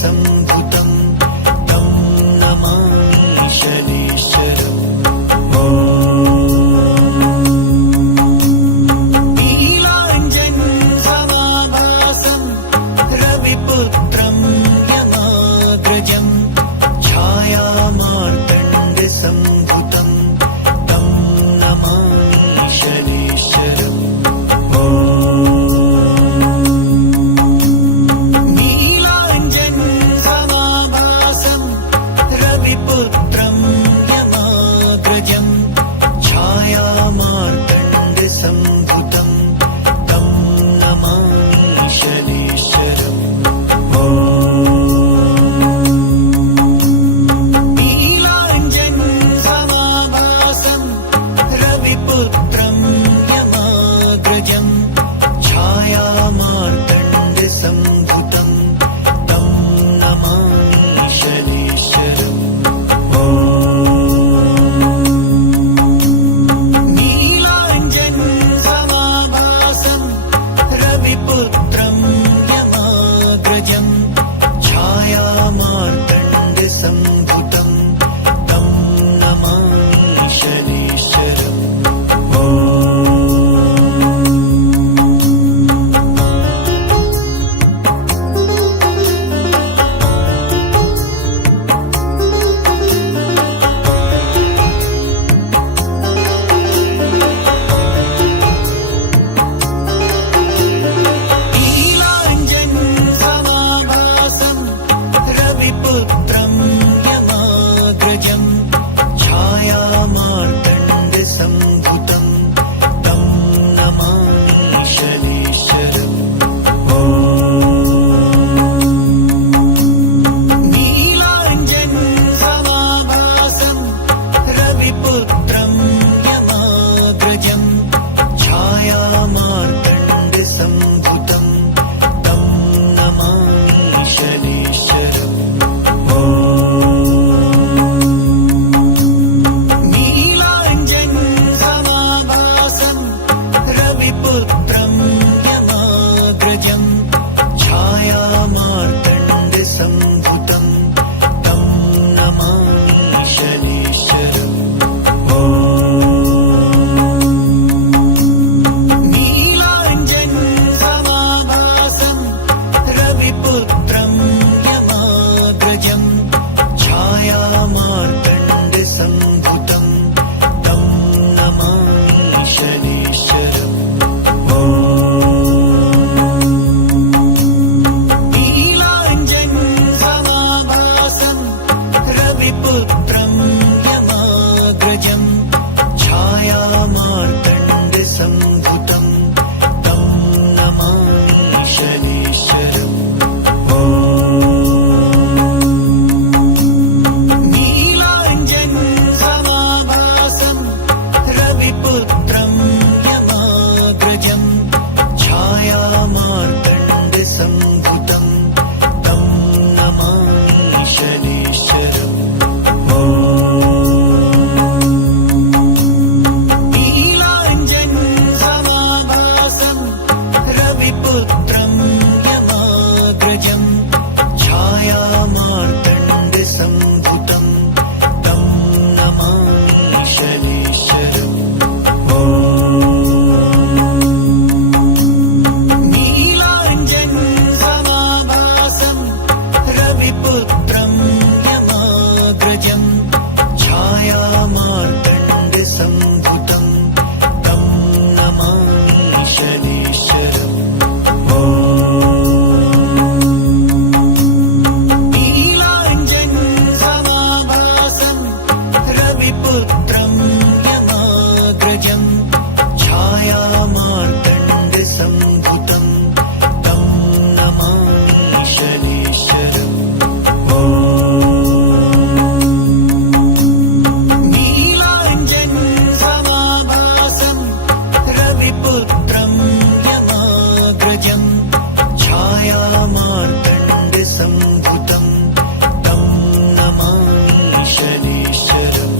सम्भुतं तं नमामि शनीश्वरम् नीलाञ्जनसमाभासं रविपुत्रं यमाग्रजं छायामार्तण्डसम्भुतं तं नमामि शनीश्वरम् नीलाञ्जनसमाभासं रविपुत्रं यमाग्रजं छायामार्तण्डसम्भुतं तं नमामि शनीश्वरम् नीलाञ्जनसमाभासं रविपुत्रं यमाग्रजं छायामार्तण्डसम्भुतं तं नमामि शनीश्वरम् नीलाञ्जनसमाभासं रविपुत्रं यमाग्रजं छायामार्तण्डसम्भुतं तं नमामि शनीश्वरम् नीलाञ्जनसमाभासं रविपुत्रं यमाग्रजं छायामार्तण्डसम्भुतं तं नमामि शनीश्वरम् नीलाञ्जनसमाभासं रविपुत्रं यमाग्रजं छायामार्तण्डसम्भुतं तं नमामि शनीश्वरम् नीलाञ्जनसमाभासं रविपुत्रं यमाग्रजं छायामार्तण्डसम्भुतं तं नमामि शनीश्वरम् नीलाञ्जनसमाभासं रविपुत्रं यमाग्रजं छायामार्तण्डसम्भुतं तं नमामि शनीश्वरम् नीलाञ्जनसमाभासं रविपुत्रं यमाग्रजं छायामार्तण्डसम्भुतं तं नमामि शनीश्वरम् नीलाञ्जनसमाभासं रविपुत्रं यमाग्रजं छायामार्तण्डसम्भुतं तं नमामि शनीश्वरम् नीलाञ्जनसमाभासं रविपुत्रं यमाग्रजं छायामार्तण्डसम्भुतं तं नमामि शनीश्वरम् नीलाञ्जनसमाभासं रविपुत्रं यमाग्रजं छायामार्तण्डसम्भुतं तं नमामि शनीश्वरम् नीलाञ्जनसमाभासं रविपुत्रं यमाग्रजं छायामार्तण्डसम्भुतं तं नमामि शनीश्वरम् नीलाञ्जनसमाभासं रविपुत्रं यमाग्रजं छायामार्तण्डसम्भुतं तं नमामि शनीश्वरम्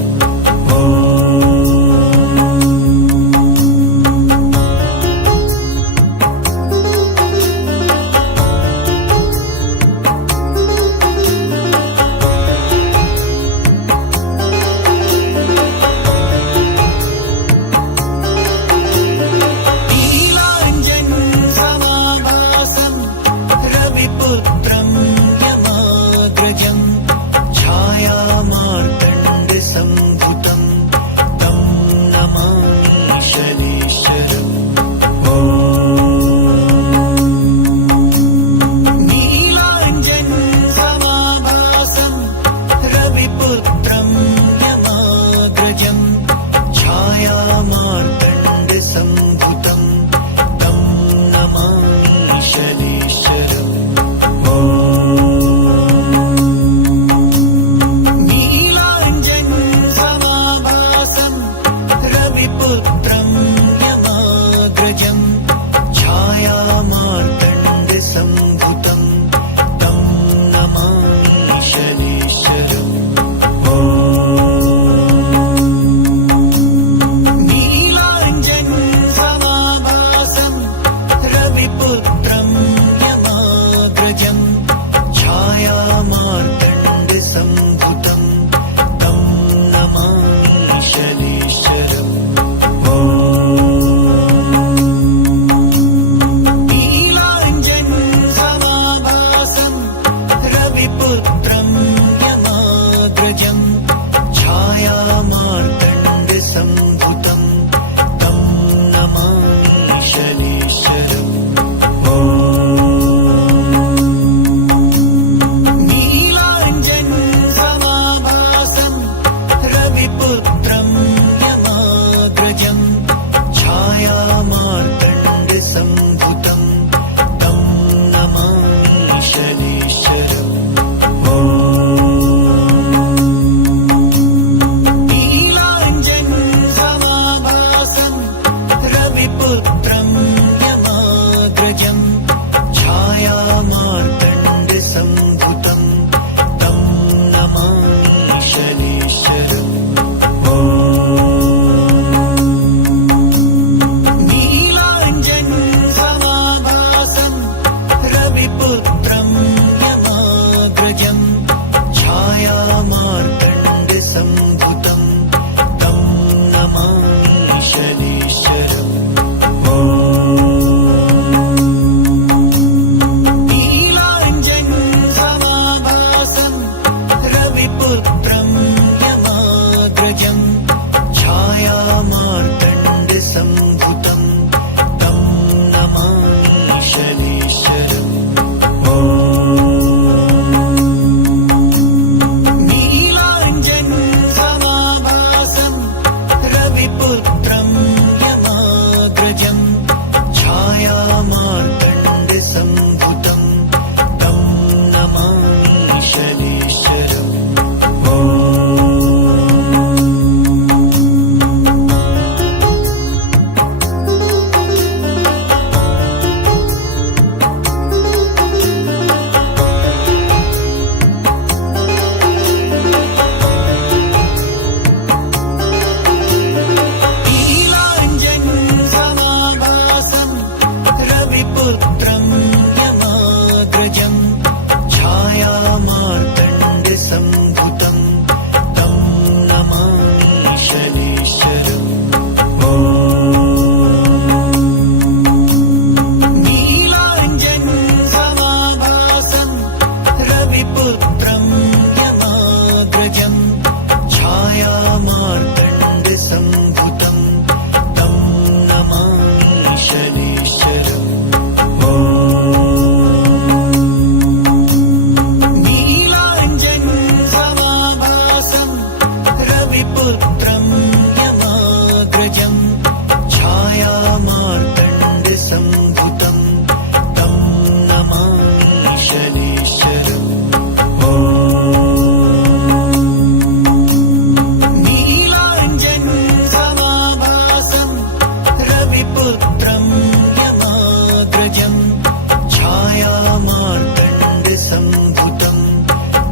सम्भुतं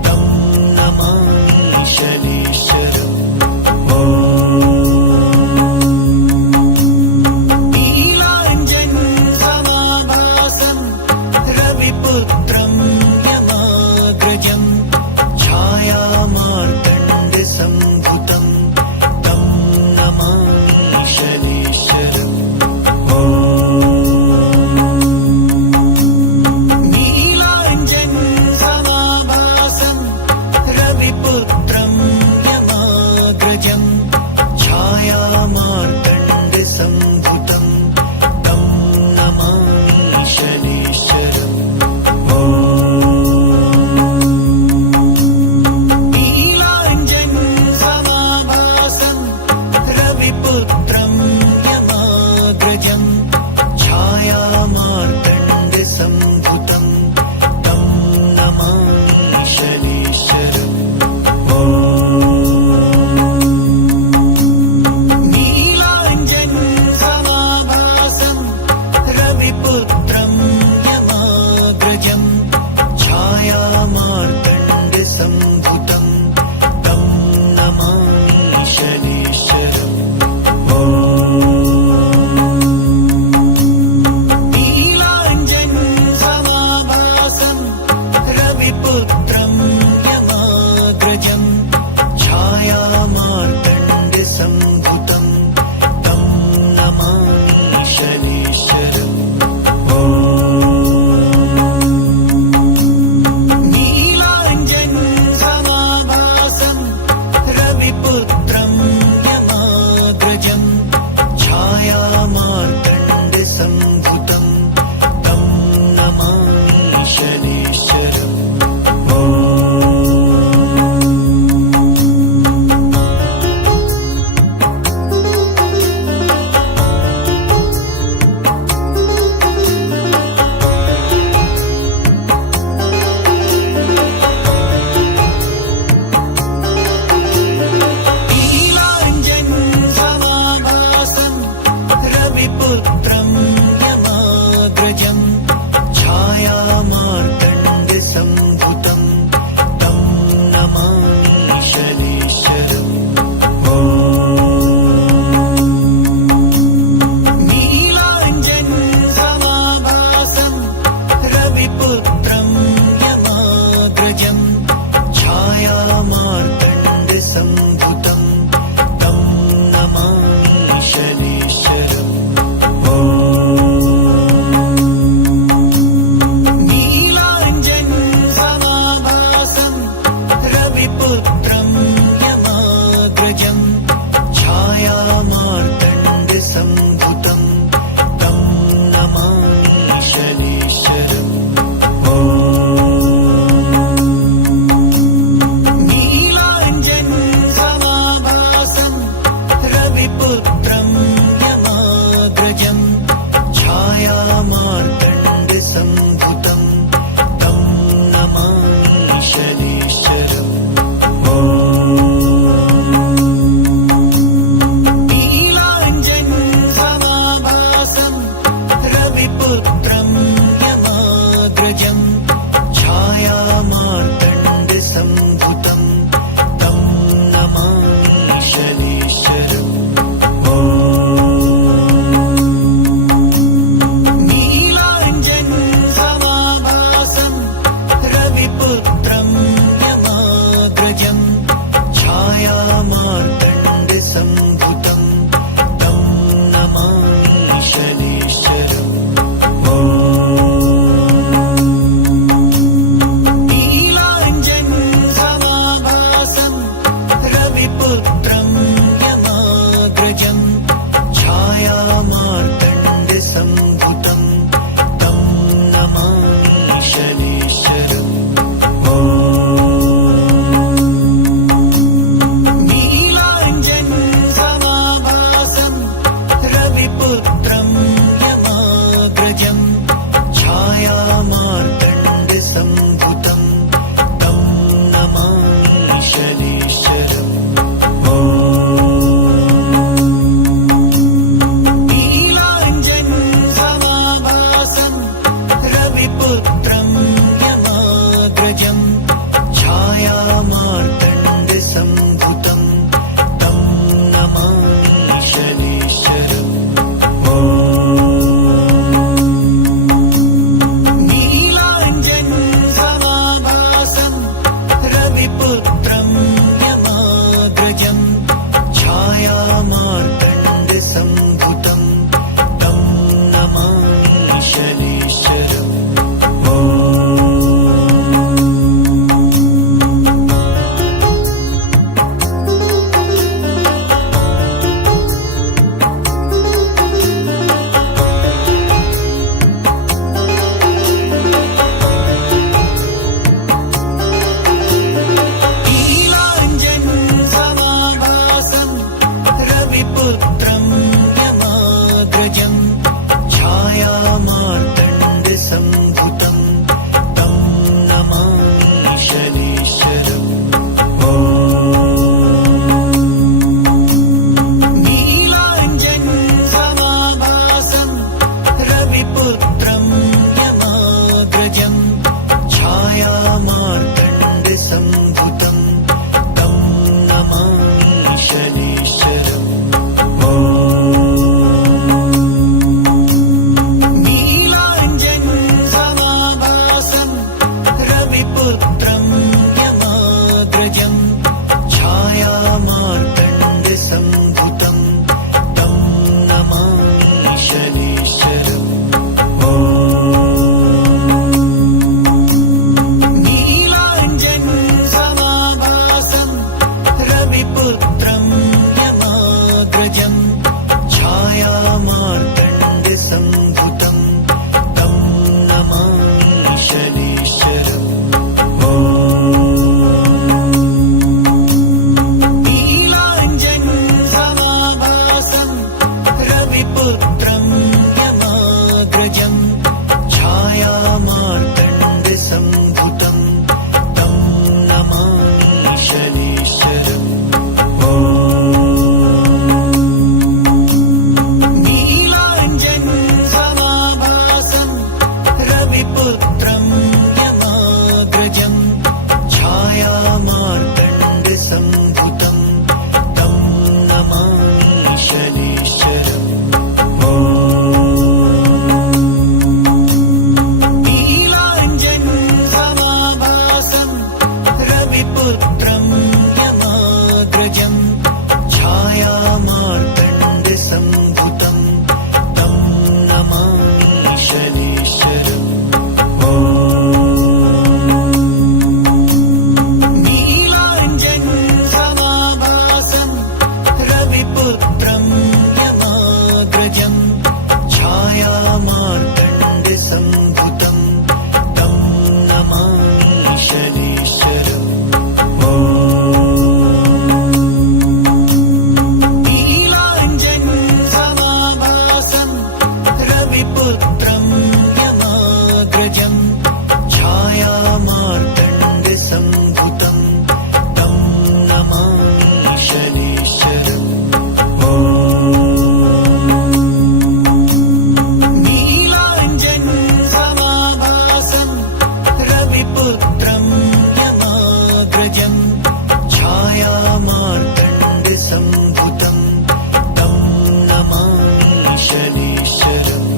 तं नमामि शनेश्वरम् नीलाञ्जनसमाभासं रविपुत्रं यमाग्रजं छायामार्तण्डसम्भुतं तं नमामि शनेश्वरम् नीलाञ्जनसमाभासं छायामार्तण्डसम्भुतं तं नमामि शनीश्वरम् नीलाञ्जनसमाभासं रविपुत्रं यमाग्रजं छायामार्तण्डसम्भुतं तं नमामि शनीश्वरम् नीलाञ्जनसमाभासं रविपुत्रं यमाग्रजं छायामार्तण्डसम्भुतं तं नमामि शनीश्वरम् नीलाञ्जनसमाभासं रविपुत्रं यमाग्रजं छायामार्तण्डसम्भुतं तं नमामि शनीश्वरम् नीलाञ्जनसमाभासं रविपुत्रं यमाग्रजं छायामार्तण्डसम्भुतं तं नमामि शनीश्वरम् नीलाञ्जनसमाभासं रविपुत्रं यमाग्रजं छायामार्तण्डसम्भुतं तं नमामि शनीश्वरम् नीलाञ्जनसमाभासं रविपुत्रं यमाग्रजं छायामार्तण्डसम्भुतं तं नमामि शनीश्वरम् नीलाञ्जनसमाभासं रविपुत्रं यमाग्रजं छायामार्तण्डसम्भुतं तं नमामि शनीश्वरम् नीलाञ्जनसमाभासं रविपुत्रं यमाग्रजं छायामार्तण्डसम्भुतं तं नमामि शनीश्वरम्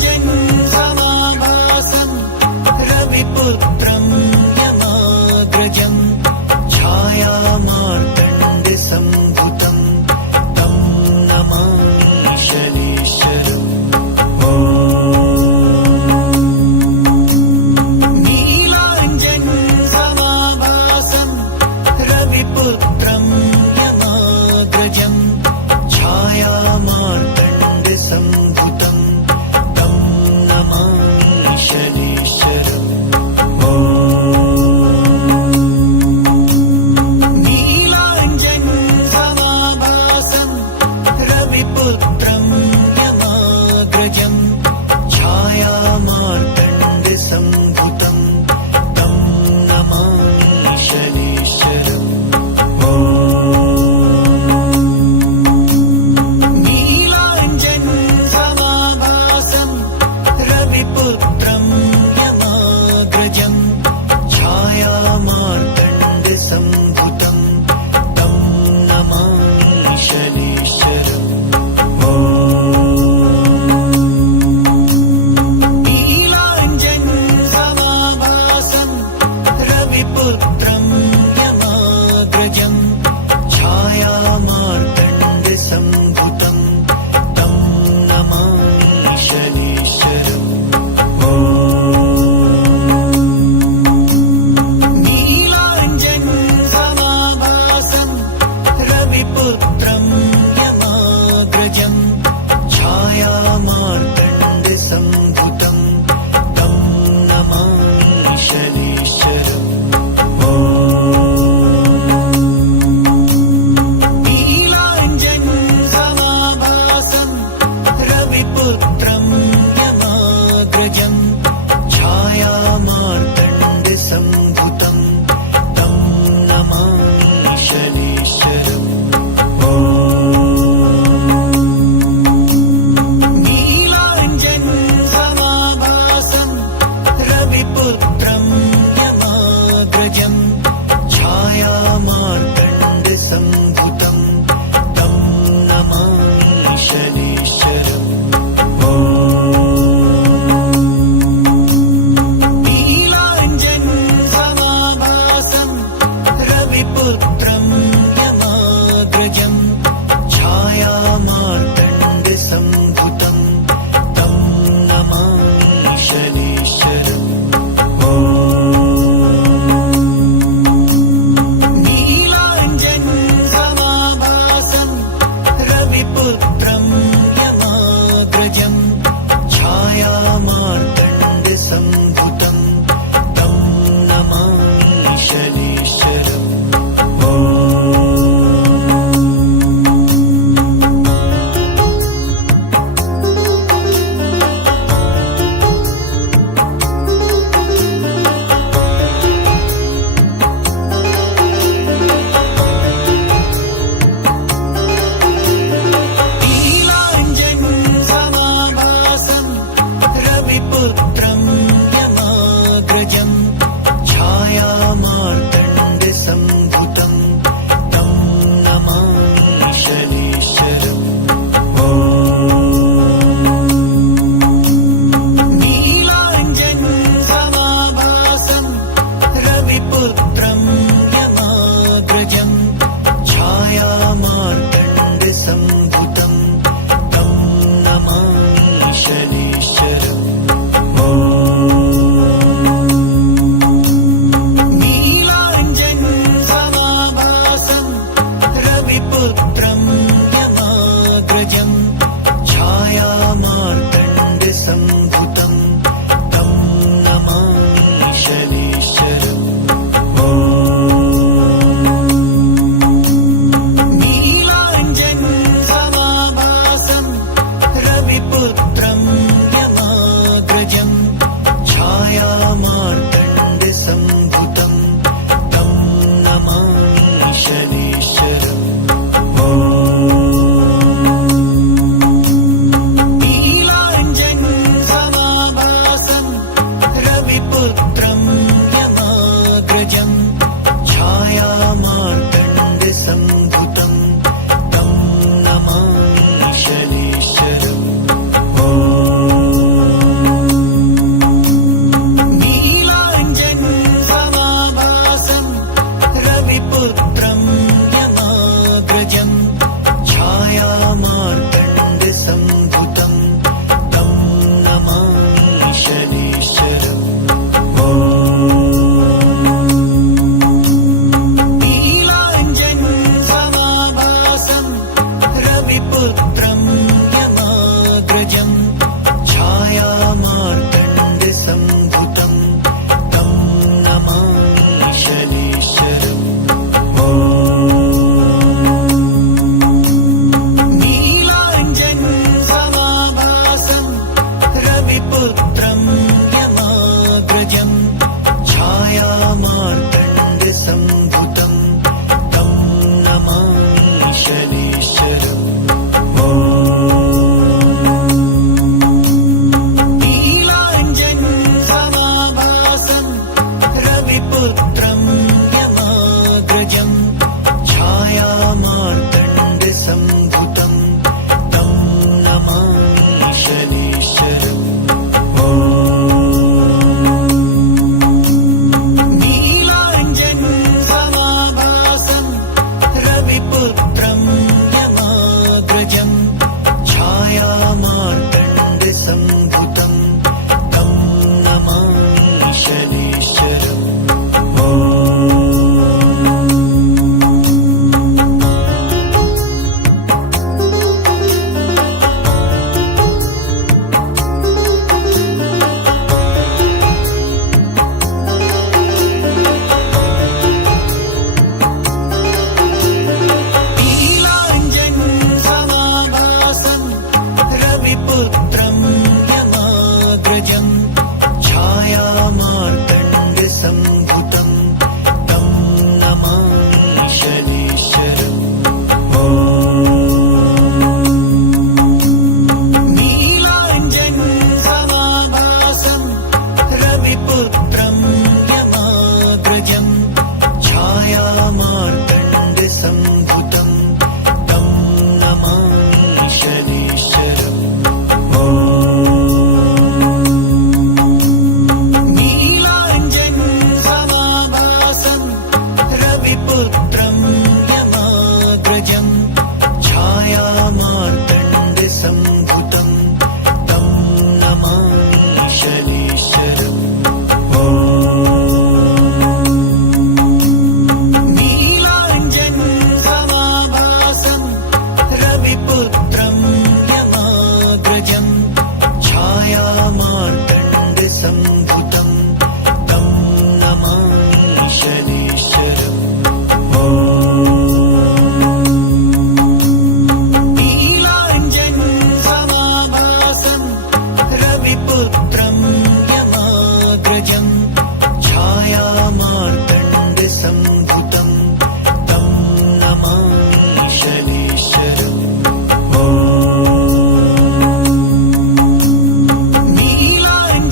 नीलाञ्जनसमाभासं रविपुत्रं यमाग्रजं छायामार्तण्डसम्भुतं तं नमामि शनीश्वरम् नीलाञ्जनसमाभासं रविपुत्रं यमाग्रजं छायामार्तण्डसम्भुतं तं नमामि शनीश्वरम् नीलाञ्जनसमाभासं रविपुत्रं यमाग्रजं छायामार्तण्डसम्भुतं तं नमामि शनीश्वरम् नीलाञ्जनसमाभासं रविपुत्रं यमाग्रजं छायामार्तण्डसम्भुतं तं नमामि शनीश्वरम् नीलाञ्जनसमाभासं रविपुत्रं यमाग्रजं छायामार्तण्डसम्भुतं तं नमामि शनीश्वरम् नीलाञ्जनसमाभासं रविपुत्रं यमाग्रजं छायामार्तण्डसम्भुतं तं नमामि शनीश्वरम् नीलाञ्जनसमाभासं रविपुत्रं रविपुत्रं यमाग्रजं छायामार्तण्डसम्भुतं तं नमामि शनीश्वरम् नीलाञ्जनसमाभासं रविपुत्रं यमाग्रजं छायामार्तण्डसम्भुतं तं नमामि शनीश्वरम् नीलाञ्जनसमाभासं रविपुत्रं यमाग्रजं छायामार्तण्डसम्भुतं तं नमामि शनीश्वरम् नीलाञ्जनसमाभासं रविपुत्रं यमाग्रजं छायामार्तण्डसम्भुतं तं नमामि शनीश्वरम् नीलाञ्जनसमाभासं रविपुत्रं यमाग्रजं छायामार्तण्डसम्भुतं तं नमामि शनीश्वरम् नीलाञ्जनसमाभासं रविपुत्रं यमाग्रजं छायामार्तण्डसम्भुतं तं नमामि शनीश्वरम् नीलाञ्जनसमाभासं रविपुत्रं यमाग्रजं छायामार्तण्डसम्भुतं तं नमामि शनीश्वरम् नीलाञ्जनसमाभासं रविपुत्रं यमाग्रजं छायामार्तण्डसम्भुतं तं नमामि शनीश्वरम् नीलाञ्जनसमाभासं रविपुत्रं यमाग्रजं छायामार्तण्डसम्भुतं तं नमामि शनीश्वरम् नीलाञ्जनसमाभासं रविपुत्रं यमाग्रजं छायामार्तण्डसम्भुतं तं नमामि शनीश्वरम् नीलाञ्जनसमाभासं रविपुत्रं यमाग्रजं छायामार्तण्डसम्भुतं तं नमामि शनीश्वरम् नीलाञ्जनसमाभासं रविपुत्रं यमाग्रजं छायामार्तण्डसम्भुतं तं नमामि शनीश्वरम् नीलाञ्जनसमाभासं रविपुत्रं यमाग्रजं छायामार्तण्डसम्भुतं तं नमामि शनीश्वरम् नीलाञ्जनसमाभासं रविपुत्रं यमाग्रजं छायामार्तण्डसम्भुतं तं नमामि शनीश्वरम् नीलाञ्जनसमाभासं रविपुत्रं यमाग्रजं छायामार्तण्डसम्भुतं तं नमामि शनीश्वरम् नीलाञ्जनसमाभासं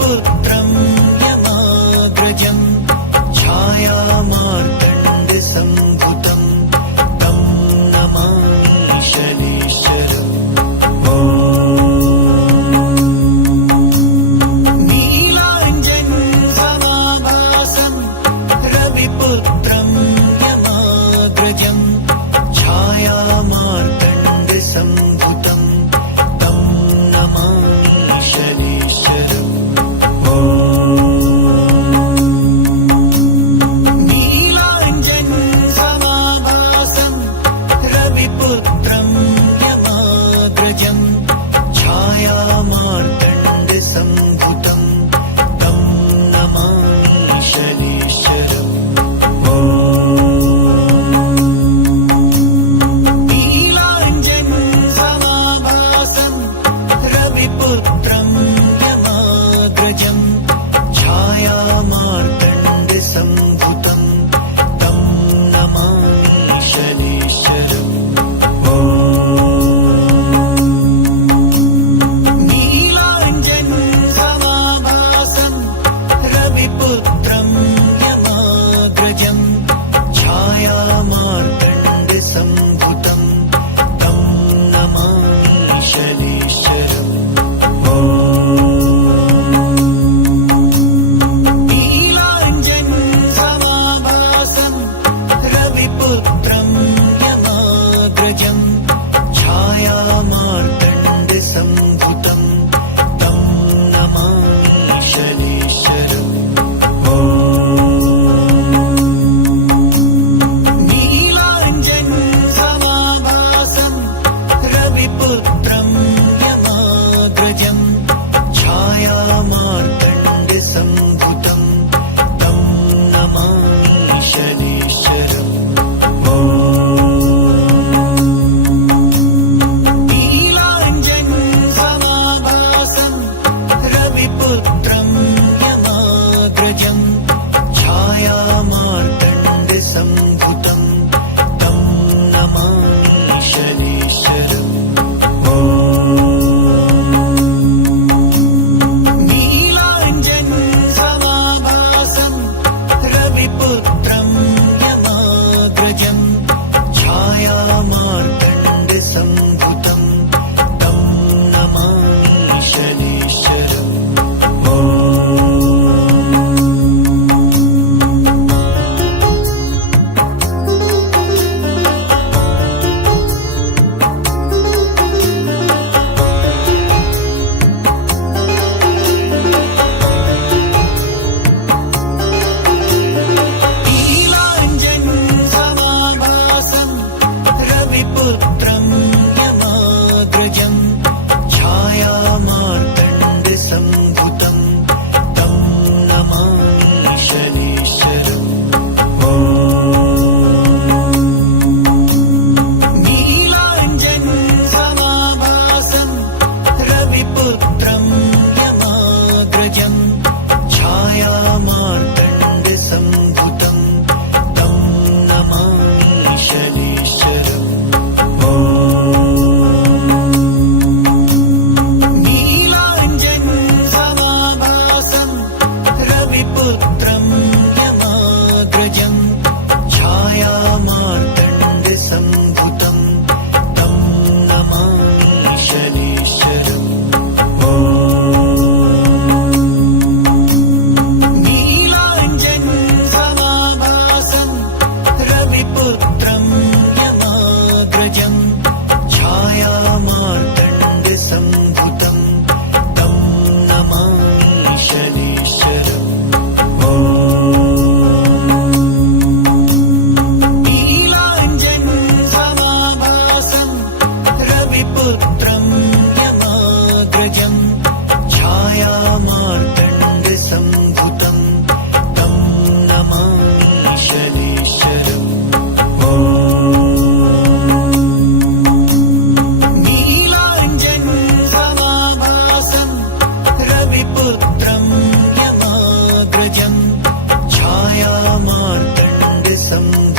रविपुत्रं यमाग्रजं छायामार्तण्डसम्भुतं तं नमामि शनीश्वरम् नीलाञ्जनसमाभासं रविपुत्रं यमाग्रजं छायामार्तण्डसम्भुतं तं नमामि शनीश्वरम् नीलाञ्जनसमाभासं रविपुत्रं यमाग्रजं छायामार्तण्डसम्भुतं तं नमामि शनीश्वरम् नीलाञ्जनसमाभासं रविपुत्रं यमाग्रजं छायामार्तण्डसम्भुतं तं नमामि शनीश्वरम् नीलाञ्जनसमाभासं रविपुत्रं यमाग्रजं छायामार्तण्डसम्भुतं तं नमामि शनीश्वरम् नीलाञ्जनसमाभासं रविपुत्रं यमाग्रजं छायामार्तण्डसम्भुतं तं नमामि शनीश्वरम् नीलाञ्जनसमाभासं रविपुत्रं यमाग्रजं छायामार्तण्डसम्भुतं तं नमामि शनीश्वरम् नीलाञ्जनसमाभासं रविपुत्रं यमाग्रजं छायामार्तण्डसम्भुतं तं नमामि शनीश्वरम् नीलाञ्जनसमाभासं रविपुत्रं यमाग्रजं छायामार्तण्डसम्भुतं तं नमामि शनीश्वरम् नीलाञ्जनसमाभासं रविपुत्रं यमाग्रजं छायामार्तण्डसम्भुतं तं नमामि शनीश्वरम् नीलाञ्जनसमाभासं रविपुत्रं यमाग्रजं छायामार्तण्डसम्भुतं तं नमामि शनीश्वरम् नीलाञ्जनसमाभासं रविपुत्रं यमाग्रजं छायामार्तण्डसम्भुतं तं नमामि शनीश्वरम् नीलाञ्जनसमाभासं रविपुत्रं यमाग्रजं छायामार्तण्डसम्भुतं तं नमामि शनीश्वरम् नीलाञ्जनसमाभासं रविपुत्रं यमाग्रजं छायामार्तण्डसम्भुतं तं नमामि शनीश्वरम् नीलाञ्जनसमाभासं रविपुत्रं यमाग्रजं छायामार्तण्डसम्भुतं